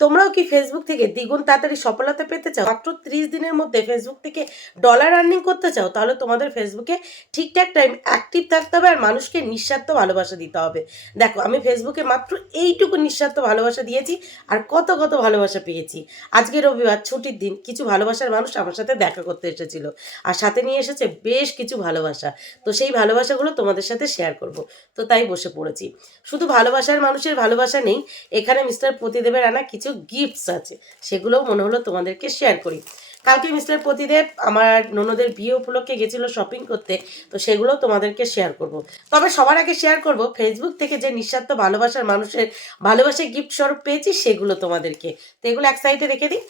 তোমরাও কি ফেসবুক থেকে দ্বিগুণ তাড়াতাড়ি সফলতা পেতে চাও? মাত্র 30 দিনের মধ্যে ফেসবুক থেকে ডলার আর্নিং করতে চাও? তাহলে তোমাদের ফেসবুকে ঠিকঠাক টাইম অ্যাক্টিভ থাকতে হবে আর মানুষকে নিঃস্বার্থ ভালোবাসা দিতে হবে। দেখো, আমি ফেসবুকে মাত্র এইটুকু নিঃস্বার্থ ভালোবাসা দিয়েছি আর কত কত ভালোবাসা পেয়েছি। আজকে রবিবার, ছুটির দিন, কিছু ভালোবাসার মানুষ আমার সাথে দেখা করতে এসেছিল আর সাথে নিয়ে এসেছে বেশ কিছু ভালোবাসা। তো সেই ভালোবাসাগুলো তোমাদের সাথে শেয়ার করব। তো তাই বসে পড়েছি। শুধু ভালোবাসার মানুষের ভালোবাসা নেই, এখানে মিস্টার প্রতিদেবের আনা কিছু গিফটস আছে, সেগুলোও মনে হলো তোমাদেরকে শেয়ার করি। কালকে মিস্টার প্রতিদেব আমার ননদের বিয়ে উপলক্ষে গেছিলো শপিং করতে, তো সেগুলোও তোমাদেরকে শেয়ার করব। তবে সবার আগে শেয়ার করব ফেসবুক থেকে যে নিঃস্বার্থ ভালোবাসার মানুষের ভালোবাসার গিফট স্বরূপ পেয়েছি সেগুলো তোমাদেরকে। তো এগুলো এক সাইডে রেখে দিই,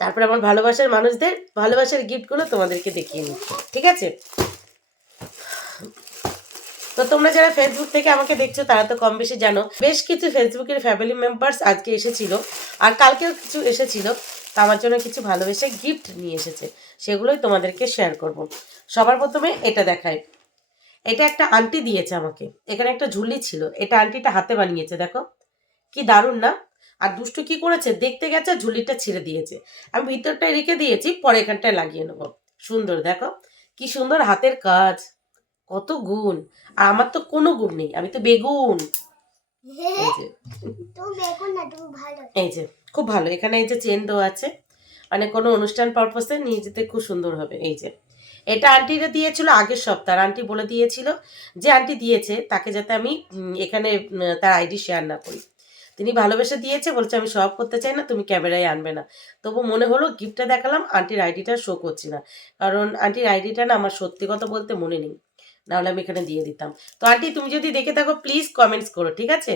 তারপরে আমার ভালোবাসার মানুষদের ভালোবাসার গিফটগুলো তোমাদেরকে দেখিয়ে নিই, ঠিক আছে? তো তোমরা যারা ফেসবুক থেকে আমাকে দেখছো তারা তো কম বেশি জানো, বেশ কিছু ফেসবুকের ফ্যামিলি মেম্বার্স আজকে এসেছিল আর কালকেও কিছু এসেছিল। তো আমার জন্য কিছু ভালোবেসে গিফট নিয়ে এসেছে, সেগুলোই তোমাদেরকে শেয়ার করব। সবার প্রথমে এটা দেখায়। এটা একটা আন্টি দিয়েছে আমাকে, এখানে একটা ঝুলি ছিল, এটা আন্টিটা হাতে বানিয়েছে, দেখো কি দারুণ না? আর দুষ্টু কি করেছে, দেখতে গেছে ঝুলিটা ছিঁড়ে দিয়েছে। আমি ভিতরটায় রেখে দিয়েছি, পরে এখানটায় লাগিয়ে নেবো। সুন্দর, দেখো কি সুন্দর হাতের কাজ, কত গুণ। আর আমার তো কোনো গুণ নেই, আমি তো বেগুন। এই যে এই যে খুব ভালো, এখানে এই যে চেন দেওয়া আছে, মানে কোনো অনুষ্ঠান পারপাসে নিয়ে যেতে খুব সুন্দর হবে। এই যে এটা আন্টিরা দিয়েছিল আগের সপ্তাহ, আন্টি বলে দিয়েছিল যে আন্টি দিয়েছে তাকে যাতে আমি এখানে তার আইডি শেয়ার না করি। তিনি ভালোবেসে দিয়েছে, বলছে আমি সব করতে চাই না, তুমি ক্যামেরায় আনবে না। তবু মনে হলো গিফটটা দেখালাম, আন্টির আইডিটা শো করছি না, কারণ আন্টির আইডিটা না আমার সত্যি কথা বলতে মনে নেই, নাহলে আমি এখানে দিয়ে দিতাম। তো আন্টি তুমি যদি দেখে থাকো প্লিজ কমেন্টস করো, ঠিক আছে?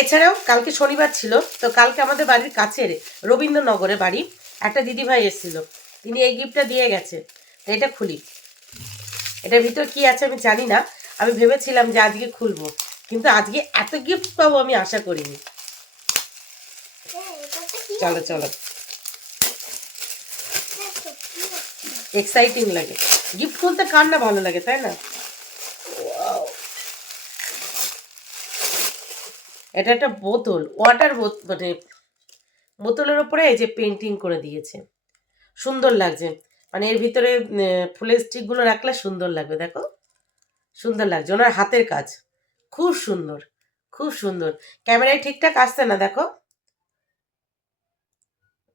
এছাড়াও কালকে শনিবার ছিল, তো কালকে আমাদের বাড়ির কাছের রবীন্দ্রনগরে বাড়ি একটা দিদিভাই এসেছিল, তিনি এই গিফটটা দিয়ে গেছে। এটা খুলি, এটার ভিতর কি আছে আমি জানি না, আমি ভেবেছিলাম যে আজকে খুলবো, কিন্তু আজকে এত গিফট পাবো আমি আশা করিনি। চলো চলো, এক্সাইটিং লাগে, গিফট খুলতে কার না ভালো লাগে, তাই না? এটা একটা বোতল, ওয়াটার বোতল, মানে বোতলের ওপরে এই যে পেন্টিং করে দিয়েছে, সুন্দর লাগছে। মানে এর ভিতরে ফুলের স্টিকগুলো রাখলে সুন্দর লাগবে, দেখো সুন্দর লাগছে, ওনার হাতের কাজ খুব সুন্দর, খুব সুন্দর। ক্যামেরায় ঠিকঠাক আসছে না, দেখো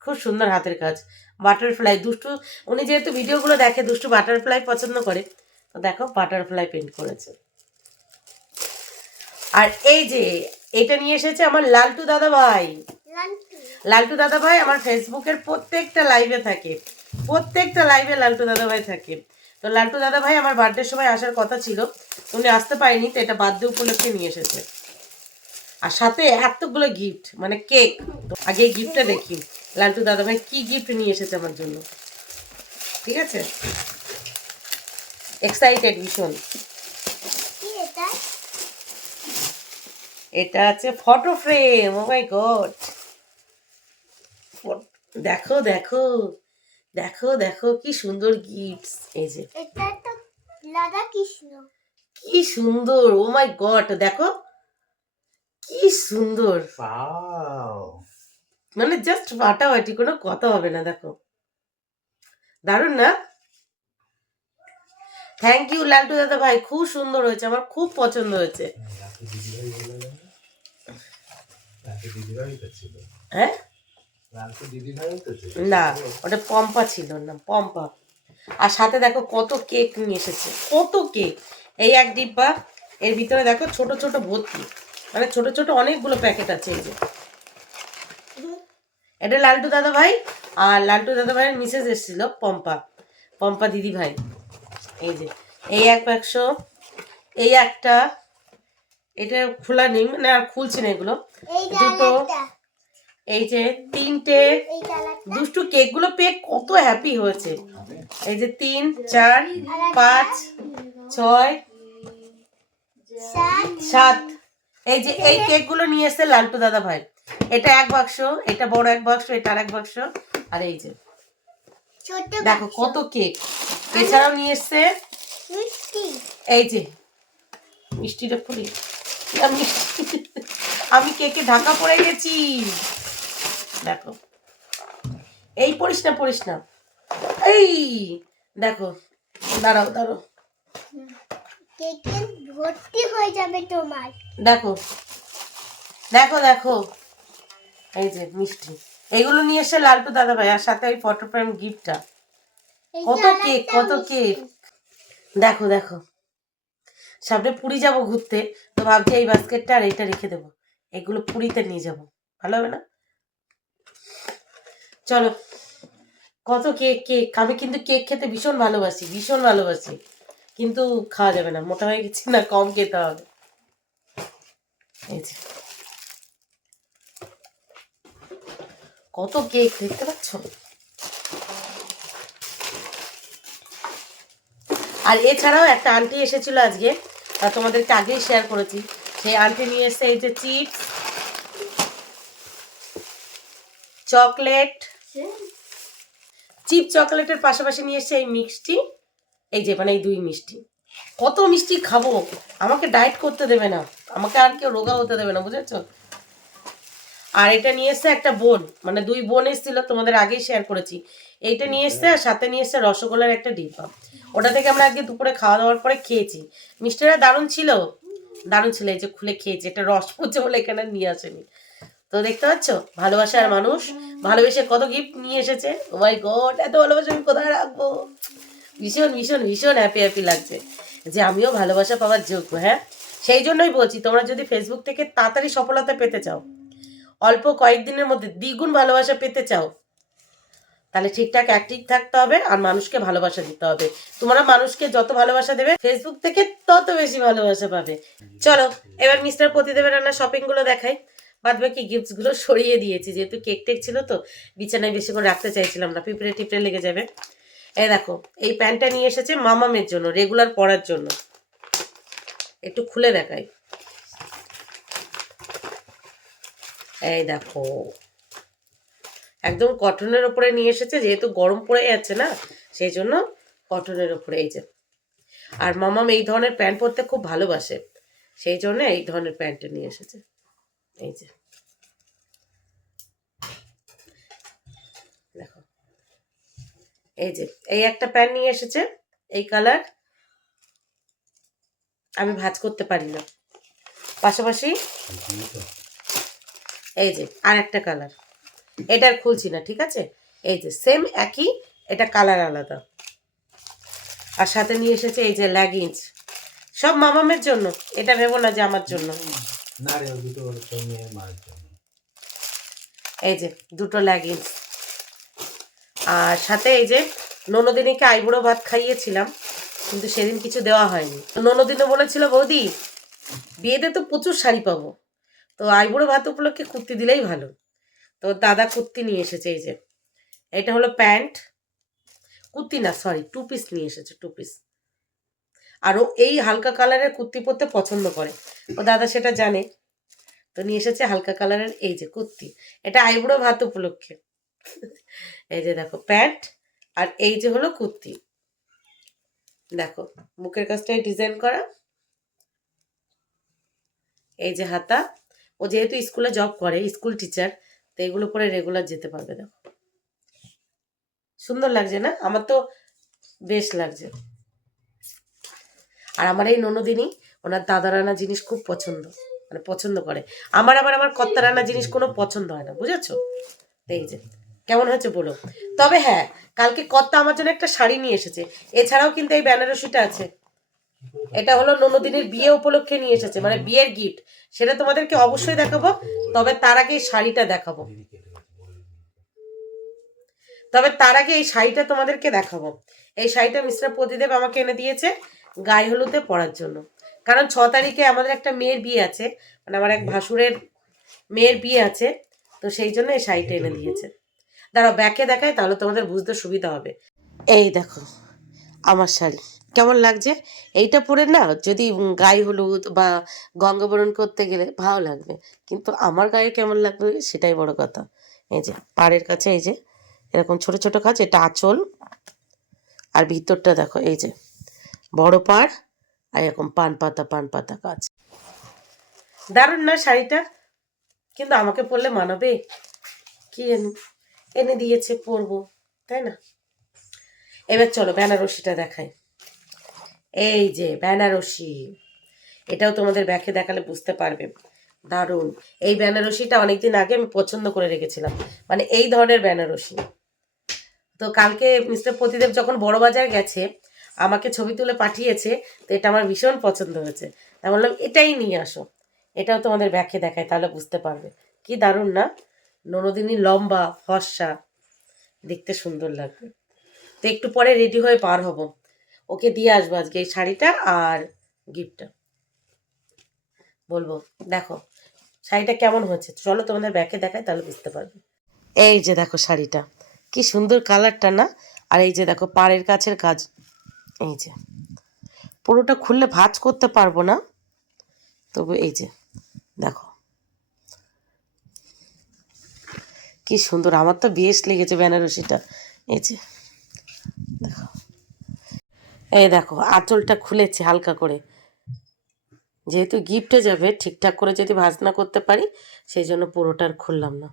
খুব সুন্দর হাতের কাজ। বাটারফ্লাই, দুষ্টু উনি যেহেতু ভিডিওগুলো দেখে, দুষ্টু বাটারফ্লাই পছন্দ করে, তো দেখো বাটারফ্লাই পেন্ট করেছে। আর এই যে এটা নিয়ে এসেছে আমার লালটু দাদা ভাই। লালটু দাদা ভাই আমার ফেসবুকের প্রত্যেকটা লাইভে থাকে, প্রত্যেকটা লাইভে লালটু দাদা ভাই থাকে। তো লালটু দাদা ভাই আমার বার্থডের সময় আসার কথা ছিল, উনি আসতে পারেনি, তো এটা বার্থডে উপলক্ষে নিয়ে এসেছে। আর সাথে এতগুলো গিফট, মানে কেক। আগে এই গিফটটা দেখি লালটু দাদা ভাই কি গিফট নিয়ে এসেছে আমার জন্য, ঠিক আছে? এক্সাইটেড ভীষণ। এটা আছে ফটো ফ্রেম, ও মাই গড, দেখো দেখো দেখো দেখো কি সুন্দর গিফট। এই যে এটা তো রাধা কৃষ্ণ, কি সুন্দর, ও মাই গড, দেখো কি সুন্দর, মানে জাস্ট ফাটাফাটি, কোনো কথা হবে না, দেখো দারুণ না? থ্যাংক ইউ লালটু দাদা ভাই, খুব সুন্দর হয়েছে, আমার খুব পছন্দ হয়েছে। হ্যাঁ না, ওটা পম্পা ছিল না, পম্পা। আর সাথে দেখো কত কেক নিয়ে এসেছে, কত কেক, এই এক ডিব্বা, এর ভিতরে দেখো ছোট ছোট ভর্তি, মানে ছোট ছোট অনেকগুলো প্যাকেট আছে। এই যে এটা লালটু দাদা ভাই, আর লালটু দাদা ভাইয়ের মিসেস এসেছিল পম্পা, পম্পা দিদি ভাই। এই যে এই এক বাক্স, এই একটা, এটা খোলা নেই, মানে আর খুলছে না এগুলো, দুটো, এই যে তিনটে। দুষ্টু কেকগুলো পেয়ে কত হ্যাপি হয়েছে। এই যে 3 4 5 6 7, এই যে এই কেকগুলো নিয়ে এসেছে লালটু দাদা ভাই। এটা এক বাক্স, এটা বড় এক বাক্স, এটা আর এক বাক্স, আর এই যে দেখো কত কেক। এছাড়াও নিয়ে এসছে এই যে মিষ্টিটা খুলি, আমি কেকে ঢাকা পড়ে গেছি, দেখো, এই পড়িস না, এই দেখো, দাঁড়াও দাঁড়াও, কেকে ভর্তি হয়ে যাবে তোমার। দেখো দেখো দেখো, এই যে মিষ্টি, এইগুলো নিয়ে এসে লালটু দাদা ভাই, আর সাথে ওই ফটো ফ্রেম গিফটটা। এই কত যে কেক, আরেকটা কত মিষ্টি। কেক। দেখো দেখো, সামনে পুরী যাব ঘুরতে, তো ভাবছি এই বাস্কেটটা আর এইটা রেখে দেবো, এগুলো পুরীতে নিয়ে যাব, ভালো হবে না? চলো, কত কেক কেক। আমি কিন্তু কেক খেতে ভীষণ ভালোবাসি, ভীষণ ভালোবাসি, কিন্তু খাওয়া যাবে না, মোটা হয়ে গেছি না, কম খেতে হবে। এই যে কত কেক দেখতে পাচ্ছ। আর এছাড়াও একটা আন্টি এসেছিল আজকে, তোমাদেরকে আগেই শেয়ার করেছি, সেই আন্টি নিয়ে এসেছে এই যে চিপস, চকলেট, চিপ চকলেটের পাশাপাশি নিয়ে এসেছে এই মিষ্টি, এই যে মানে এই দুই মিষ্টি। কত মিষ্টি খাবো, আমাকে ডায়েট করতে দেবে না, আমাকে আর কেউ রোগা হতে দেবে না, বুঝেছো? আর এটা নিয়ে এসছে একটা বোন, মানে দুই বোন এসেছিল, তোমাদের আগেই শেয়ার করেছি। এইটা নিয়ে এসছে, আর সাথে নিয়ে এসছে রসগোল্লার একটা ডিব্বা। ওটা থেকে আমরা আজকে দুপুরে খাওয়া দাওয়ার পরে খেয়েছি। মিষ্টিটা দারুণ ছিল, দারুণ ছিল। এই যে খুলে খেয়েছি, এটা রস পড়ছে বলে এখানে নিয়ে আসেনি। তো দেখতে পাচ্ছ, ভালোবাসার মানুষ ভালোবেসে কত গিফট নিয়ে এসেছে। ও মাই গড, এত ভালোবাসা আমি কোথায় রাখবো। ভীষণ ভীষণ ভীষণ হ্যাপি হ্যাপি লাগছে যে আমিও ভালোবাসা পাওয়ার যোগ্য। হ্যাঁ, সেই জন্যই বলছি, তোমরা যদি ফেসবুক থেকে তাড়াতাড়ি সফলতা পেতে চাও, অল্প কয়েকদিনের মধ্যে দ্বিগুণ ভালোবাসা পেতে চাও, তাহলে ঠিকঠাক অ্যাক্টিভ থাকতে হবে আর মানুষকে ভালোবাসা দিতে হবে। তোমরা মানুষকে যত ভালোবাসা দেবে, ফেসবুক থেকে তত বেশি ভালোবাসা পাবে। চলো, এবার মিস্টার প্রতিদেবের রান্না শপিংগুলো দেখাই। বাদ বাকি গিফটসগুলো সরিয়ে দিয়েছি, যেহেতু কেক টেক ছিল তো বিছানায় বেশি করে রাখতে চাইছিলাম না, পিঁপড়ে টিপড়ে লেগে যাবে। এই দেখো, এই প্যান্টটা নিয়ে এসেছে মামামের জন্য, রেগুলার পরার জন্য। একটু খুলে দেখাই, এই দেখো, একদম কটনের ওপরে নিয়ে এসেছে, যেহেতু গরম পড়ে যাচ্ছে না, সেই জন্য কটনের ওপরে। এই যে, আর মামাম এই ধরনের প্যান্ট পরতে খুব ভালোবাসে, সেই জন্য এই ধরনের প্যান্টটা নিয়ে এসেছে। এই যে দেখো, এই যে এই একটা প্যান্ট নিয়ে এসেছে, এই কালার, আমি ভাঁজ করতে পারি না। পাশাপাশি এই যে আর একটা কালার, এটার খুলছি না, ঠিক আছে? এই যে সেম একই, এটা কালার আলাদা। আর সাথে নিয়ে এসেছে এই যে লেগিংস, সব মামামের জন্য, এটা ভেবো না যে আমার জন্য। এই যে দুটো লেগিংস, আর সাথে এই যে ননদিনীকে আইবুড়ো ভাত খাইয়েছিলাম, কিন্তু সেদিন কিছু দেওয়া হয়নি। ননদিনও বলেছিল, বৌদি বিয়েতে তো প্রচুর শাড়ি পাবো, তো আইবুড়ো ভাত উপলক্ষে কুর্তি দিলেই ভালো। তো দাদা কুর্তি নিয়ে এসেছে। এই যে এটা হলো প্যান্ট, কুর্তি না সরি, 2 পিস নিয়ে এসেছে, 2 পিস। আর ও এই হালকা কালারের কুর্তি পরতে পছন্দ করে, ও দাদা সেটা জানে, তো নিয়ে এসেছে হালকা কালারের এই যে কুর্তি, এটা আইবুড়ো ভাত উপলক্ষে। এই যে দেখো প্যান্ট, আর এই যে হলো কুর্তি, দেখো বুকের কাছটায় ডিজাইন করা, এই যে হাতা। ও যেহেতু স্কুলে জব করে, স্কুল টিচার, তো এগুলো পরে রেগুলার যেতে পারবে। দেখো সুন্দর লাগছে না? আমার তো বেশ লাগছে। আর আমার এই ননদিনী, ওনার দাদা রান্না জিনিস খুব পছন্দ, মানে পছন্দ করে। আমার আবার আমার কর্তা রান্না জিনিস কোনো পছন্দ হয় না, বুঝেছো? এই যে কেমন হয়েছে বলো। তবে হ্যাঁ, কালকে কর্তা আমার জন্য একটা শাড়ি নিয়ে এসেছে, এছাড়াও কিন্তু এই বেনারসিটা আছে, এটা হলো ননদিনীর বিয়ে উপলক্ষে নিয়ে এসেছে, মানে বিয়ের গিফট, সেটা তোমাদেরকে অবশ্যই দেখাবো। তবে তার আগে এই শাড়িটা দেখাবো, এই শাড়িটা তোমাদেরকে দেখাবো। এই শাড়িটা মিস্টার প্রদীপ আমাকে এনে দিয়েছে গায়ে হলুদে পরার জন্য, কারণ 6 তারিখে আমাদের একটা মেয়ের বিয়ে আছে, মানে আমার এক ভাসুরের মেয়ের বিয়ে আছে, তো সেই জন্য এই শাড়িটা এনে দিয়েছে। দাঁড়াও ব্যাকে দেখায়, তাহলে তোমাদের বুঝতে সুবিধা হবে। এই দেখো আমার শাড়ি কেমন লাগছে। এইটা পরে না যদি গায়ে হলুদ বা গঙ্গাবরণ করতে গেলে ভালো লাগবে, কিন্তু আমার গায়ে কেমন লাগবে সেটাই বড় কথা। এই যে পাড়ের কাছে এই যে এরকম ছোট ছোট কাজ, এটা আঁচল, আর ভিতরটা দেখো এই যে বড় পাড়, আর এরকম পান পাতা কাজ। দারুণ না শাড়িটা? কিন্তু আমাকে পরলে মানাবে? কি এনে দিয়েছে, পরবো, তাই না? এবার চলো বেনারসিটা দেখাই। এই যে বেনারসি, এটাও তোমাদের ব্যাকে দেখালে বুঝতে পারবে, দারুণ। এই বেনারসিটা অনেকদিন আগে আমি পছন্দ করে রেখেছিলাম, মানে এই ধরনের বেনারসি। তো কালকে মিস্টার প্রতিদেব যখন বড় বাজার গেছে আমাকে ছবি তুলে পাঠিয়েছে, তো এটা আমার ভীষণ পছন্দ হয়েছে। তাই বললাম এটাই নিয়ে আসো। এটাও তোমাদের ব্যাকে দেখায়, তাহলে বুঝতে পারবে। কি দারুণ না? ননদিনী লম্বা ফর্সা, দেখতে সুন্দর লাগবে। তো একটু পরে রেডি হয়ে পার হব, ওকে দিয়ে আসবো আজকে এই শাড়িটা আর গিফটটা। বলবো দেখো শাড়িটা কেমন হয়েছে, চলো তোমাদের ব্যাকে দেখায়, তাহলে বুঝতে পারবে। এই যে দেখো শাড়িটা, কি সুন্দর কালারটা না? আর এই যে দেখো পাড়ের কাছের কাজ, এই যে পুরোটা খুললে ভাঁজ করতে পারবো না, তবে এই যে দেখো কি সুন্দর, আমার তো বেশ লেগেছে বেনারসিটা। এই যে দেখো, এই দেখো আঁচলটা খুলেছে হালকা করে, যেহেতু গিফটে যাবে ঠিকঠাক করে যদি ভাঁজ না করতে পারি সেই জন্য পুরোটা আর খুললাম না।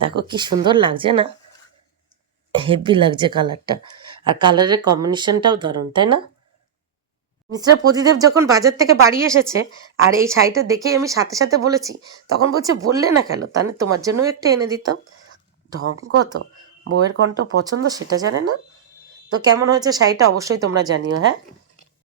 দেখো কি সুন্দর লাগছে না? হেভি লাগছে কালারটা, আর কালারের কম্বিনেশনটাও দারুণ, তাই না? মিস্টার প্রদীপ যখন বাজার থেকে বাড়ি এসেছে আর এই শাড়িটা দেখেই আমি সাথে সাথে বলেছি, তখন বলছে বললে না কেন, তাহলে তোমার জন্যও একটা এনে দিতাম। ঢং কত! বউয়ের কণ্ঠ পছন্দ সেটা জানে না। তো কেমন হয়েছে শাড়িটা অবশ্যই তোমরা জানিও, হ্যাঁ।